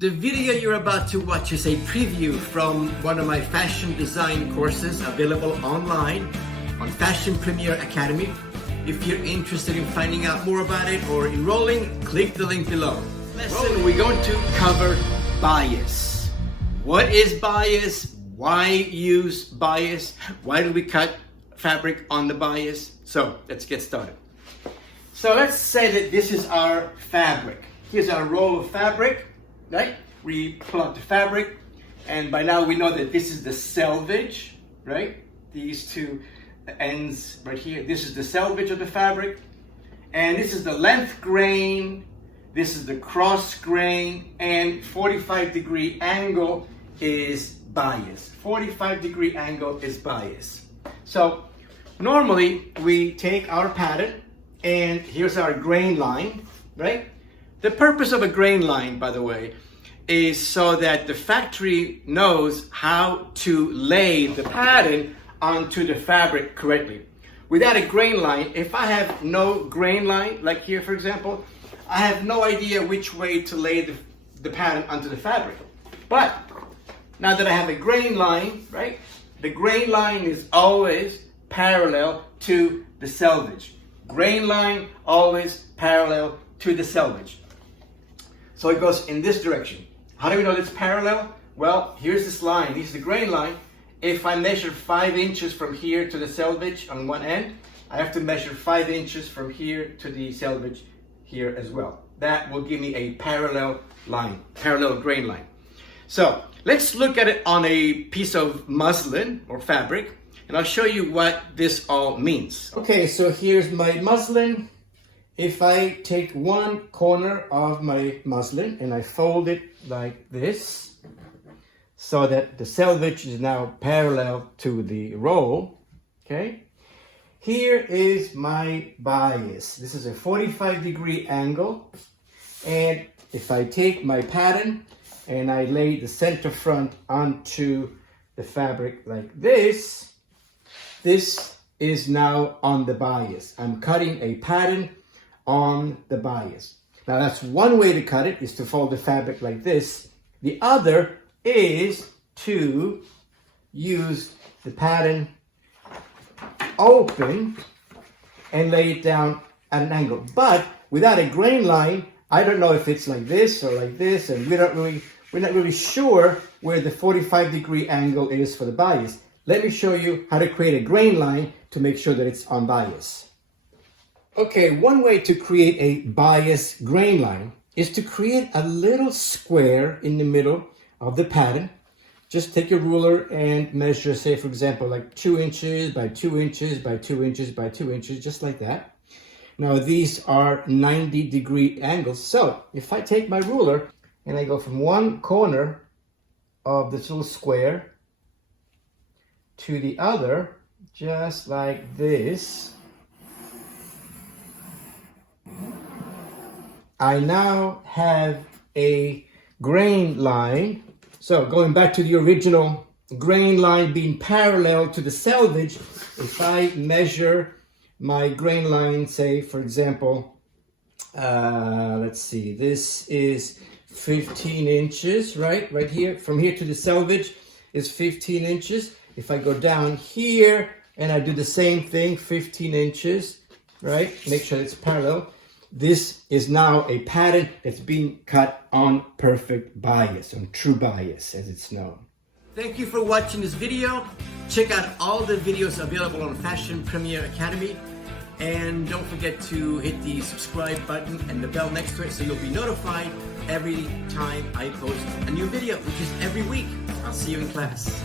The video you're about to watch is a preview from one of my fashion design courses available online on Fashion Premier Academy. If you're interested in finding out more about it or enrolling, click the link below. Lesson, we're going to cover bias. What is bias? Why use bias? Why do we cut fabric on the bias? So let's get started. So let's say that this is our fabric. Here's our roll of fabric, right? We pull out the fabric, and by now we know that this is the selvage, right? These two ends right here. This is the selvage of the fabric, and this is the length grain, this is the cross grain, and 45-degree angle is bias. 45-degree angle is bias. So normally we take our pattern, and here's our grain line, right? The purpose of a grain line, by the way, is so that the factory knows how to lay the pattern onto the fabric correctly. Without a grain line, if I have no grain line, like here for example, I have no idea which way to lay the pattern onto the fabric. But now that I have a grain line, right, the grain line is always parallel to the selvage. Grain line always parallel to the selvage. So it goes in this direction. How do we know it's parallel? Well, here's this line. This is the grain line. If I measure 5 inches from here to the selvage on one end, I have to measure 5 inches from here to the selvage here as well. That will give me a parallel line, parallel grain line. So let's look at it on a piece of muslin or fabric, and I'll show you what this all means. Okay, so here's my muslin. If I take one corner of my muslin and I fold it like this, so that the selvage is now parallel to the roll, okay? Here is my bias. This is a 45-degree angle. And if I take my pattern and I lay the center front onto the fabric like this, this is now on the bias. I'm cutting a pattern on the bias. Now that's one way to cut it, is to fold the fabric like this. The other is to use the pattern open and lay it down at an angle. But without a grain line, I don't know if it's like this or like this, and we're not really sure where the 45-degree angle is for the bias. Let me show you how to create a grain line to make sure that it's on bias. Okay, one way to create a bias grain line is to create a little square in the middle of the pattern. Just take your ruler and measure, say for example, like 2 inches by 2 inches by 2 inches by 2 inches, just like that. Now these are 90-degree angles. So if I take my ruler and I go from one corner of this little square to the other, just like this, I now have a grain line. So going back to the original grain line being parallel to the selvage, if I measure my grain line, say for example, let's see, this is 15 inches, right here, from here to the selvage is 15 inches. If I go down here and I do the same thing, 15 inches, right, make sure it's parallel. This is now a pattern that's being cut on perfect bias, on true bias as it's known. Thank you for watching this video. Check out all the videos available on Fashion Premier Academy. And don't forget to hit the subscribe button and the bell next to it so you'll be notified every time I post a new video, which is every week. I'll see you in class.